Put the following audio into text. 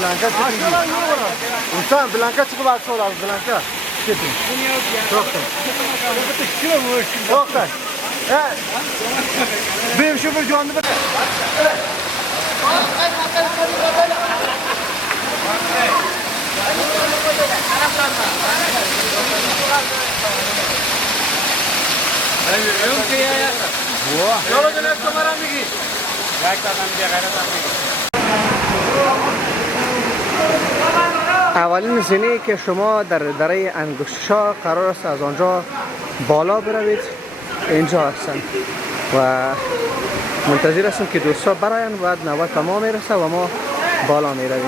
Blanka çıkın. Usta Blanka çıkıp aksa olalım Blanka. Çıkın. Çoktan. Çoktan. Benim şu bir canlı bir... اولین نشینی که شما در دره انگشتشاه قرار است از آنجا بالا بروید اینجا هستند و منتظر هستیم که دوستا براین. بعد نوبت ما میرسه و ما بالا میرویم.